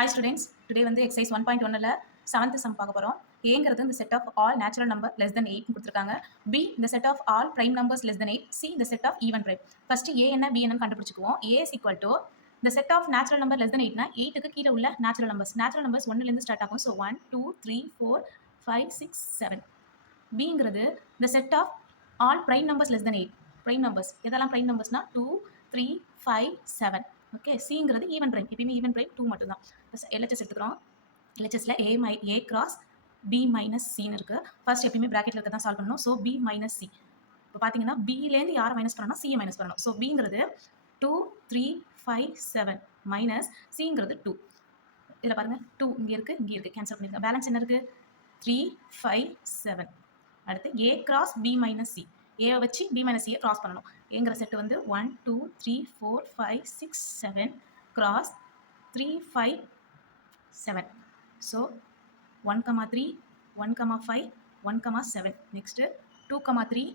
Hi students, today வந்து exercise 1.1ல 7th sum பார்க்க போறோம். ஏங்கிறது இந்த set of all natural number less than 8 கொடுத்திருக்காங்க. B இந்த set of all prime numbers less than 8. C இந்த set of even prime. First A என்ன B என்னன்னு கண்டுபிடிச்சுக்குவோம். A is equal to the set of natural number less than 8 னா 8 க்கு கீழ உள்ள natural numbers. Natural numbers 1 ல இருந்து ஸ்டார்ட் ஆகும். So 1 2 3 4 5 6 7. Bங்கிறது the set of all prime numbers less than 8. Prime numbers எதெல்லாம் prime numbersனா 2 3 5 7. ஓகே சிங்கிறது ஈவன் பிரைம் எப்பயுமே even prime 2 மட்டும் தான் எல்ஹெச்எஸ் எடுத்துக்கிறோம் எல்ஹெச்எஸ்ல ஏ கிராஸ் பி மைனஸ் சின்னு இருக்கு ஃபர்ஸ்ட் எப்பயுமே பிராக்கெட்ல இருக்க தான் சால்வ் பண்ணணும் ஸோ பி மைனஸ் சி இப்போ பார்த்தீங்கன்னா பிலேருந்து யாரை மைனஸ் பண்ணணும் சியை மைனஸ் பண்ணணும் ஸோ பிங்கிறது 2 3 5 7 மைனஸ் சிங்கிறது 2 இதில் பாருங்க 2 இங்கே இருக்கு கேன்சல் பண்ணிருங்க பேலன்ஸ் என்ன இருக்கு 3 5 7 அடுத்து A cross B minus C A வச்சு பி மைனஸ் சியை கிராஸ் பண்ணணும் ஏங்கிற செட்டு வந்து 1 2 3 4 5 6 7 கிராஸ் 3 5 7 ஸோ 1 3 1 5 1 7 நெக்ஸ்ட்டு 2 3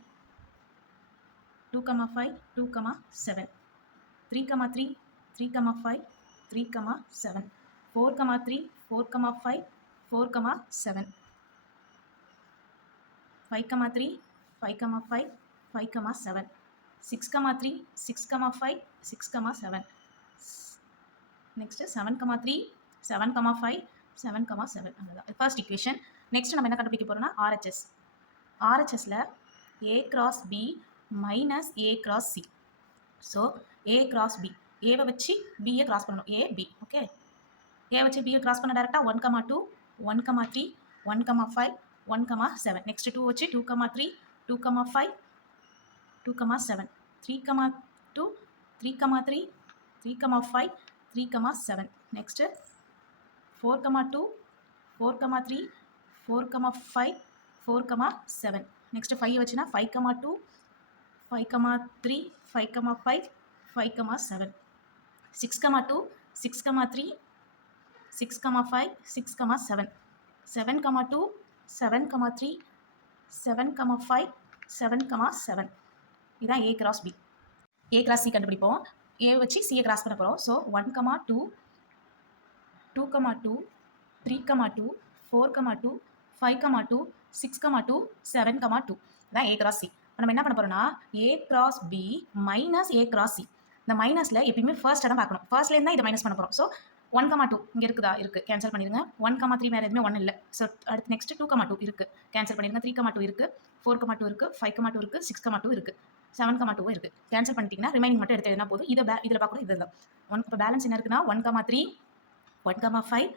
2 5 2 7 3 3 3 5 3 7 4 3 4 5 4 7 5 3 5 5 5 7 6 3 6 5 6 7 next 7 3 7 5 7 7 அதுதான் ஃபர்ஸ்ட் ஈக்குவேஷன் நெக்ஸ்ட் நம்ம என்ன கண்டுபிடிக்க போறோம்னா RHS RHSல A cross B minus A cross C so A cross B ஏவை வச்சு B யை கிராஸ் பண்ணணும் A B ஓகே ஏ வச்சு B யை கிராஸ் பண்ண டேரெக்டாக 1 2 1 3 1 5 1 7 நெக்ஸ்ட் 2 வச்சு 2 3 2 5 2 7 3 2 3 3 3 5 3 7 next 4 2 4 3 4 5 4 7 next 5 வச்சுனா 5 2 5 3 5 5 5 7 6 2 6 3 6 5 6 7 7 2 7 3 7 5 7 7 இதான் A cross B A cross C கண்டுபிடிப்போம் A வச்சு C கிராஸ் பண்ண போகிறோம் ஸோ 1 2 2 2 3 2 4 2 5 2 6 2 7 2 இதான் A cross C நம்ம என்ன பண்ண போகிறோம்னா A cross B minus A cross C இந்த மைனஸில் எப்பயுமே ஃபர்ஸ்ட் தான் பார்க்கணும் ஃபர்ஸ்ட்லேருந்து தான் இதை மைனஸ் பண்ண போகிறோம் ஸோ 1 2 இங்கே இருக்குதா இருக்குது கேன்சல் பண்ணிடுங்க 1 3 வேறு எதுவுமே 1 இல்லை ஸோ அடுத்து நெக்ஸ்ட் 2 2 இருக்குது கேன்சல் பண்ணிடுங்க 3 2 இருக்குது 4 2 இருக்குது 5 2 இருக்குது 6 2 இருக்குது 7 2 இருக்குது கேன்சல் பண்ணிட்டீங்கன்னா ரிமைனிங் மட்டும் எடுத்து எதுனா போதும் இதில் பார்க்கணும் இதுதான் இப்போ பேலன்ஸ் என்ன இருக்குன்னா 1 3 1 5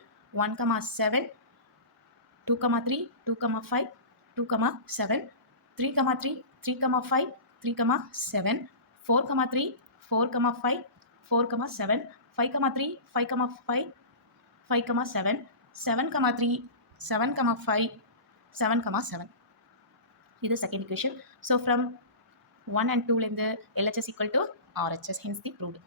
1 7 2 3 2 5 2 7 3 3 3 5 3 7 4 3 4 5 4 7 5 3 5 5 5 7 7 3 7 5 7 7 இது second equation. So from 1 and 2 LHS equal to RHS, hence the proved.